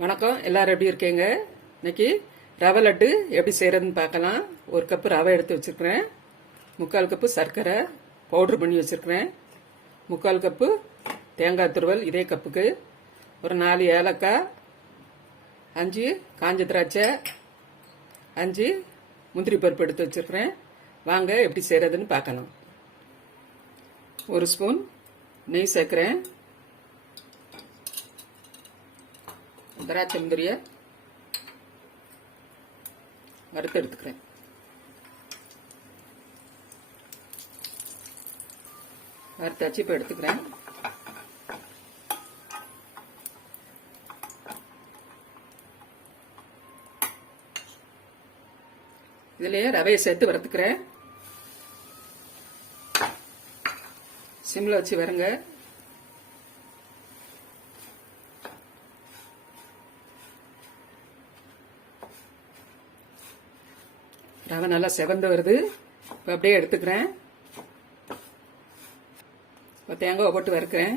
வணக்கம். எல்லாரும் எப்படி இருக்கீங்க? இன்னைக்கு ரவை லட்டு எப்படி செய்யறதுன்னு பார்க்கலாம். ஒரு கப்பு ரவை எடுத்து வச்சிருக்கிறேன். 3/4 கப்பு சர்க்கரை பவுடர் பண்ணி வச்சிருக்கிறேன். 3/4 கப்பு தேங்காய் துருவல் இதே கப்புக்கு. ஒரு 4 ஏலக்காய், 5 காஞ்ச திராட்சை, 5 முந்திரி பருப்பு எடுத்து வச்சிருக்கிறேன். வாங்க எப்படி செய்யறதுன்னு பார்க்கலாம். ஒரு ஸ்பூன் நெய் சேர்க்கிறேன். திராட்சை முந்திரிய வறுத்து எடுத்துக்கிறேன். வறுத்தாச்சு இப்போ எடுத்துக்கிறேன். இதுலயே ரவையை சேர்த்து வறுத்துக்கிறேன். சிம்ல வச்சு வருங்க. ரவை நல்லா செவந்து வருது. இப்போ அப்படியே எடுத்துக்கிறேன். இப்போ தேங்காய் போட்டு வறுக்கிறேன்.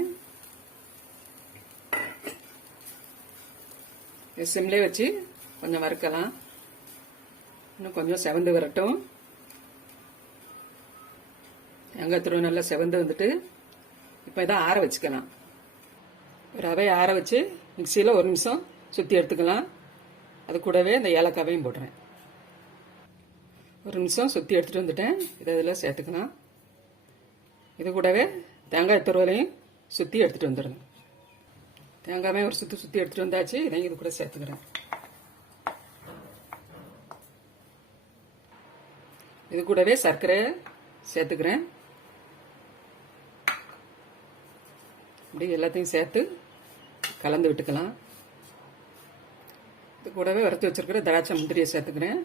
சிம்லே வச்சு கொஞ்சம் வறுக்கலாம். இன்னும் கொஞ்சம் செவந்து வரட்டும். தேங்காய் துருவ நல்லா செவந்து வந்துட்டு இப்போ இதை ஆற வச்சுக்கலாம். ரவையை ஆற வச்சு மிக்சியில் 1 நிமிஷம் சுற்றி எடுத்துக்கலாம். அது கூடவே இந்த ஏலக்காவையும் போடுறேன். 1 நிமிஷம் சுற்றி எடுத்துகிட்டு வந்துட்டேன். இதை இதில் சேர்த்துக்கலாம். இது கூடவே தேங்காய் துருவலையும் சுற்றி எடுத்துகிட்டு வந்துடுங்க. தேங்காயும் ஒரு சுற்றி எடுத்துகிட்டு வந்தாச்சு. இதையும் இது கூட சேர்த்துக்கிறேன். இது கூடவே சர்க்கரை சேர்த்துக்கிறேன். இப்படி எல்லாத்தையும் சேர்த்து கலந்து விட்டுக்கலாம். இது கூடவே வறுத்து வச்சிருக்கிற திராட்சை முந்திரியை சேர்த்துக்கிறேன்.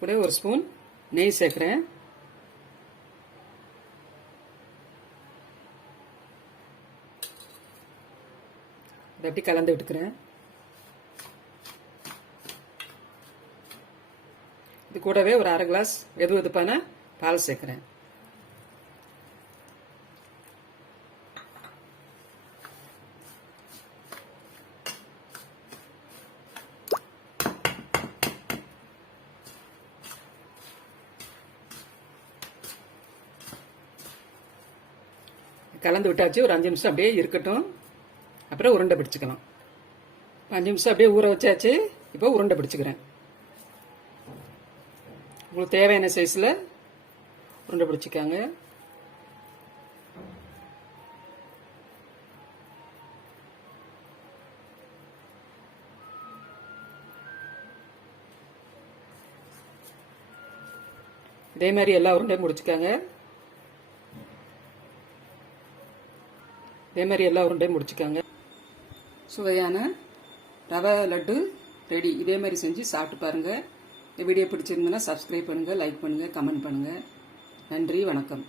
கூட ஒரு ஸ்பூன் நெய் சேர்க்கிறேன். இதை அப்படி கலந்து விட்டுக்கிறேன். இது கூடவே ஒரு 1/2 கிளாஸ் வெதுவெதுப்பான பால் சேர்க்கிறேன். கலந்து விட்டாச்சு. ஒரு 5 நிமிஷம் அப்படியே இருக்கட்டும். அப்புறம் உருண்டை பிடிச்சிக்கலாம். 5 நிமிஷம் அப்படியே ஊற வச்சாச்சு. இப்போ உருண்டை பிடிச்சிக்கிறேன். உங்களுக்கு தேவையான சைஸில் உருண்டை பிடிச்சிக்காங்க. இதே மாதிரி எல்லா உருண்டையும் முடிச்சுக்காங்க. இதே மாதிரி எல்லா உருண்டையும் முடிச்சுக்காங்க. சுவையான ரவை லட்டு ரெடி. இதே மாதிரி செஞ்சு சாப்பிட்டு பாருங்கள். இந்த வீடியோ பிடிச்சிருந்ததுன்னா சப்ஸ்கிரைப் பண்ணுங்கள், லைக் பண்ணுங்கள், கமெண்ட் பண்ணுங்கள். நன்றி, வணக்கம்.